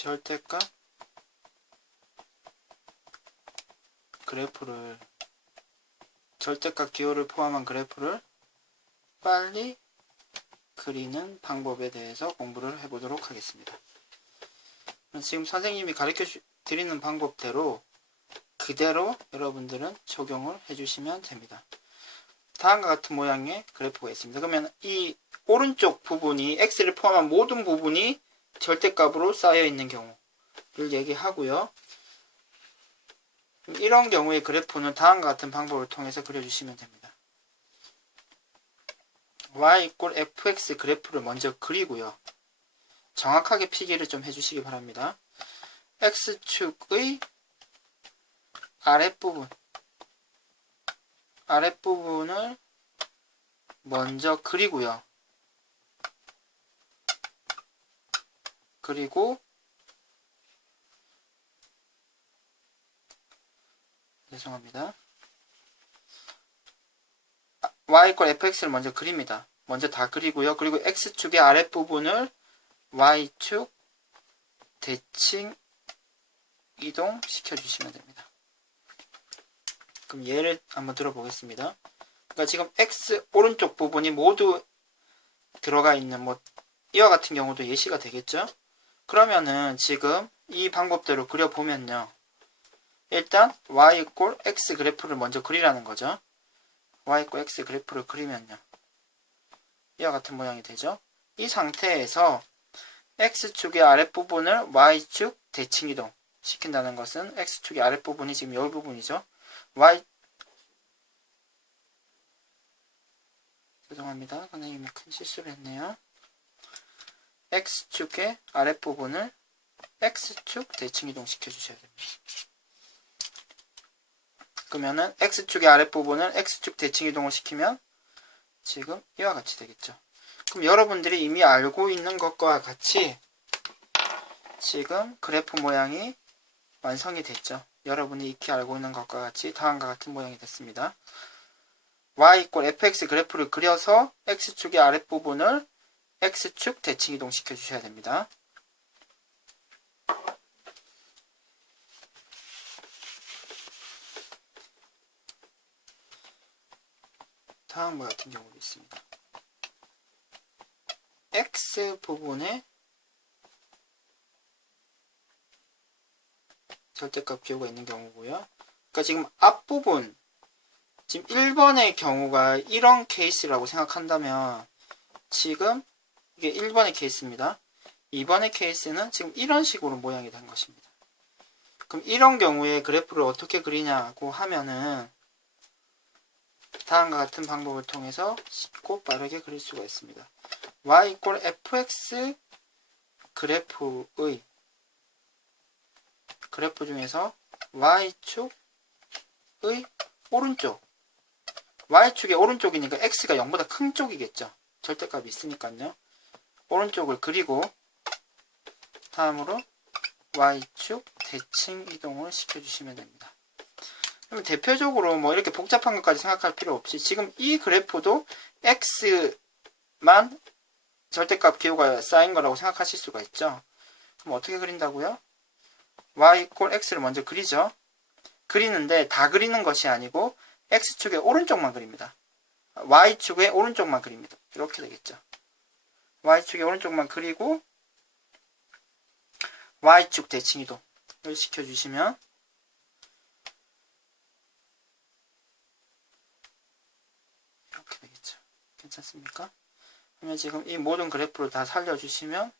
절대값 그래프를, 절대값 기호를 포함한 그래프를 빨리 그리는 방법에 대해서 공부를 해보도록 하겠습니다. 지금 선생님이 가르쳐 드리는 방법대로 그대로 여러분들은 적용을 해주시면 됩니다. 다음과 같은 모양의 그래프가 있습니다. 그러면 이 오른쪽 부분이 x를 포함한 모든 부분이 절대값으로 쌓여 있는 경우를 얘기하고요. 이런 경우의 그래프는 다음과 같은 방법을 통해서 그려주시면 됩니다. y = fx 그래프를 먼저 그리고요. 정확하게 필기를 좀 해주시기 바랍니다. x축의 아랫부분을 먼저 그리고요. 그리고 죄송합니다. y = fx를 먼저 그립니다. 먼저 다 그리고요. 그리고 x축의 아랫부분을 y축 대칭 이동 시켜주시면 됩니다. 그럼 예를 한번 들어보겠습니다. 그러니까 지금 x 오른쪽 부분이 모두 들어가 있는 이와 같은 경우도 예시가 되겠죠? 그러면은 지금 이 방법대로 그려보면요. 일단 y = x 그래프를 먼저 그리라는 거죠. y = x 그래프를 그리면요. 이와 같은 모양이 되죠. 이 상태에서 x축의 아랫부분을 y축 대칭 이동 시킨다는 것은 x축의 아랫부분이 지금 이 부분이죠. 죄송합니다. 선생님이 큰 실수를 했네요. x축의 아랫부분을 x축 대칭 이동 시켜주셔야 됩니다. 그러면은 x축의 아랫부분을 x축 대칭 이동을 시키면 지금 이와 같이 되겠죠. 그럼 여러분들이 이미 알고 있는 것과 같이 지금 그래프 모양이 완성이 됐죠. 여러분이 익히 알고 있는 것과 같이 다음과 같은 모양이 됐습니다. y = fx 그래프를 그려서 x축의 아랫부분을 x축 대칭 이동 시켜주셔야 됩니다. 다음과 같은 경우도 있습니다. x 부분에 절대값 기호가 있는 경우고요. 그러니까 지금 앞부분, 지금 1번의 경우가 이런 케이스라고 생각한다면 지금 이게 1번의 케이스입니다. 2번의 케이스는 지금 이런 식으로 모양이 된 것입니다. 그럼 이런 경우에 그래프를 어떻게 그리냐고 하면은 다음과 같은 방법을 통해서 쉽고 빠르게 그릴 수가 있습니다. y = fx 그래프의 그래프 중에서 y축의 오른쪽, y축의 오른쪽이니까 x가 0보다 큰 쪽이겠죠. 절대값이 있으니까요. 오른쪽을 그리고 다음으로 y축 대칭 이동을 시켜주시면 됩니다. 그럼 대표적으로 이렇게 복잡한 것까지 생각할 필요 없이 지금 이 그래프도 x만 절대값 기호가 쌓인 거라고 생각하실 수가 있죠. 그럼 어떻게 그린다고요? y = x를 먼저 그리죠. 그리는데 다 그리는 것이 아니고 x축의 오른쪽만 그립니다. y축의 오른쪽만 그립니다. 이렇게 되겠죠. y축의 오른쪽만 그리고 y축 대칭 이동을 시켜주시면 이렇게 되겠죠. 괜찮습니까? 그러면 지금 이 모든 그래프를 다 살려주시면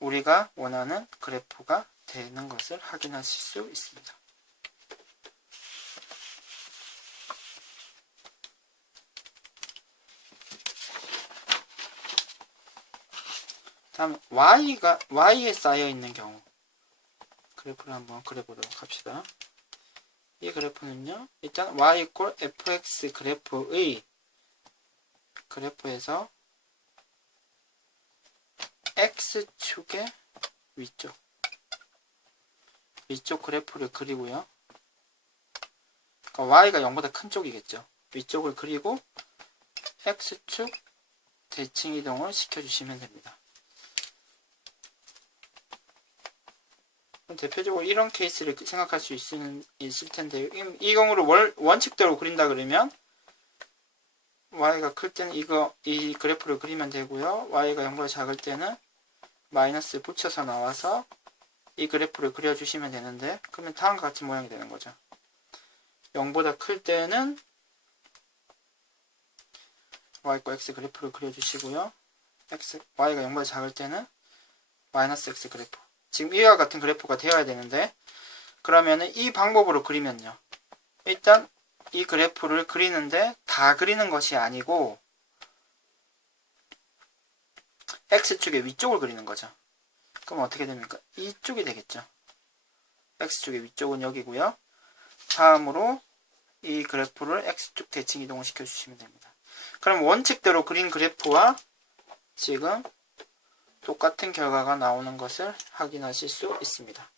우리가 원하는 그래프가 되는 것을 확인하실 수 있습니다. 다음 y에 쌓여 있는 경우 그래프를 한번 그려보도록 합시다. 이 그래프는요, 일단 y = fx 그래프에서 x축의 위쪽 그래프를 그리고요. 그러니까 y가 0보다 큰 쪽이겠죠. 위쪽을 그리고 x축 대칭 이동을 시켜주시면 됩니다. 대표적으로 이런 케이스를 생각할 수 있을 텐데요. 이 경우를 원칙대로 그린다 그러면 y가 클 때는 이 그래프를 그리면 되고요. y가 0보다 작을 때는 마이너스 붙여서 나와서 이 그래프를 그려주시면 되는데, 그러면 다음과 같은 모양이 되는 거죠. 0보다 클 때는 y과 x 그래프를 그려주시고요. y가 0보다 작을 때는 마이너스 x 그래프. 지금 이와 같은 그래프가 되어야 되는데, 그러면은 이 방법으로 그리면요. 일단 이 그래프를 그리는데 다 그리는 것이 아니고 x축의 위쪽을 그리는 거죠. 그럼 어떻게 됩니까? 이쪽이 되겠죠. x축의 위쪽은 여기고요. 다음으로 이 그래프를 x축 대칭 이동을 시켜주시면 됩니다. 그럼 원칙대로 그린 그래프와 지금 똑같은 결과가 나오는 것을 확인하실 수 있습니다.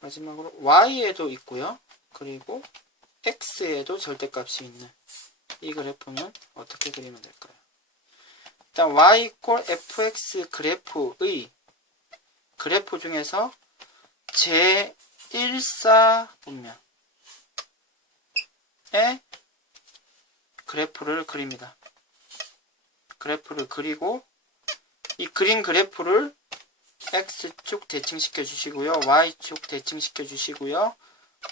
마지막으로 y에도 있고요. 그리고 x에도 절대값이 있는 이 그래프는 어떻게 그리면 될까요? 일단 y 이퀄 fx 그래프의 그래프 중에서 제1사분면의 그래프를 그립니다. 그래프를 그리고 이 그린 그래프를 x축 대칭시켜 주시고요. y축 대칭시켜 주시고요.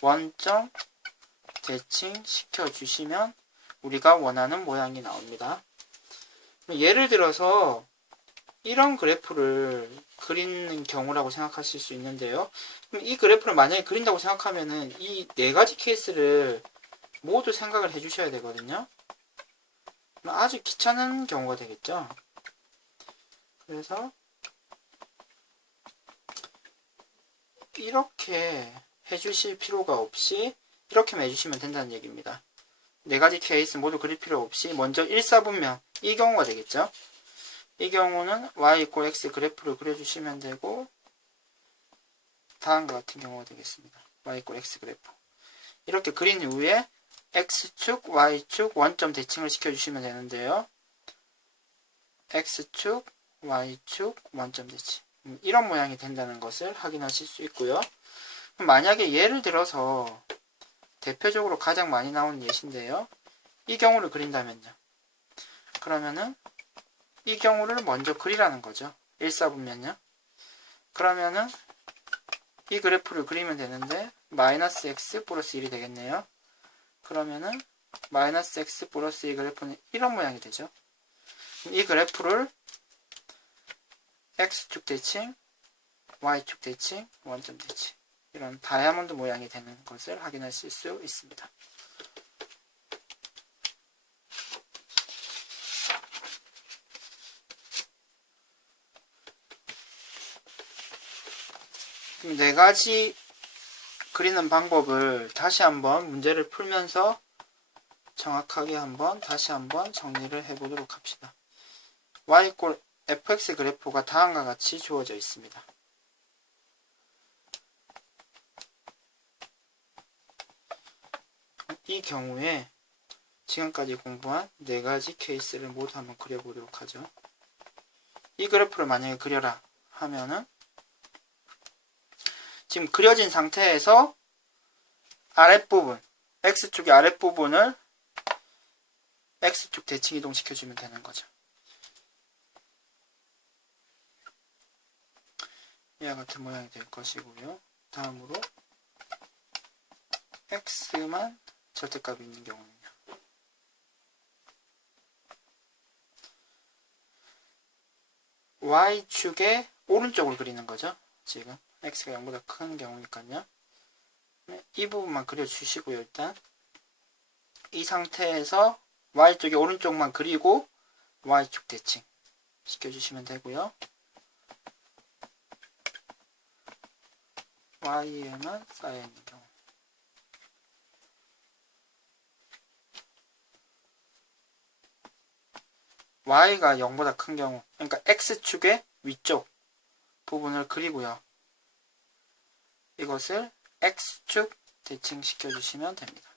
원점 대칭시켜 주시면 우리가 원하는 모양이 나옵니다. 예를 들어서 이런 그래프를 그리는 경우라고 생각하실 수 있는데요. 그럼 이 그래프를 만약에 그린다고 생각하면은 이 네 가지 케이스를 모두 생각을 해 주셔야 되거든요. 아주 귀찮은 경우가 되겠죠. 그래서 이렇게 해주실 필요가 없이 이렇게만 해주시면 된다는 얘기입니다. 네 가지 케이스 모두 그릴 필요 없이 먼저 1사분면 이 경우가 되겠죠. 이 경우는 y 이퀄 x 그래프를 그려주시면 되고 다음과 같은 경우가 되겠습니다. y 이퀄 x 그래프 이렇게 그린 이후에 x축, y축 원점 대칭을 시켜주시면 되는데요. x축, y축 원점 대칭 이런 모양이 된다는 것을 확인하실 수 있고요. 만약에 예를 들어서 대표적으로 가장 많이 나오는 예시인데요. 이 경우를 그린다면요. 그러면은 이 경우를 먼저 그리라는 거죠. 1사분면요. 그러면은 이 그래프를 그리면 되는데 마이너스 x 플러스 1이 되겠네요. 그러면은 마이너스 x 플러스 1 그래프는 이런 모양이 되죠. 이 그래프를 x축 대칭, y축 대칭, 원점 대칭 이런 다이아몬드 모양이 되는 것을 확인하실 수 있습니다. 네 가지 그리는 방법을 다시 한번 문제를 풀면서 정확하게 다시 한번 정리를 해보도록 합시다. y 이퀄 fx 그래프가 다음과 같이 주어져 있습니다. 이 경우에 지금까지 공부한 네 가지 케이스를 모두 한번 그려보도록 하죠. 이 그래프를 만약에 그려라 하면은 지금 그려진 상태에서 아랫부분, x축의 아랫부분을 x축 대칭 이동시켜주면 되는 거죠. 이와 같은 모양이 될 것이고요. 다음으로 x만 절대값이 있는 경우는요. y축의 오른쪽을 그리는 거죠. 지금 x가 0보다 큰 경우니까요. 이 부분만 그려주시고요. 일단 이 상태에서 y쪽의 오른쪽만 그리고 y축 대칭 시켜주시면 되고요. y에만 쌓여있는 경우 y가 0보다 큰 경우 그러니까 x축의 위쪽 부분을 그리고요. 이것을 x축 대칭 시켜주시면 됩니다.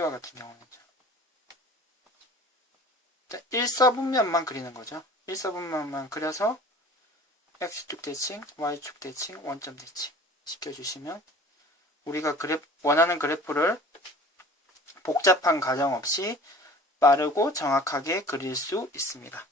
이와 같은 경우는요. 1서분면만 그리는 거죠. 1서분면만 그려서 X축 대칭, Y축 대칭, 원점 대칭 시켜주시면 우리가 원하는 그래프를 복잡한 과정 없이 빠르고 정확하게 그릴 수 있습니다.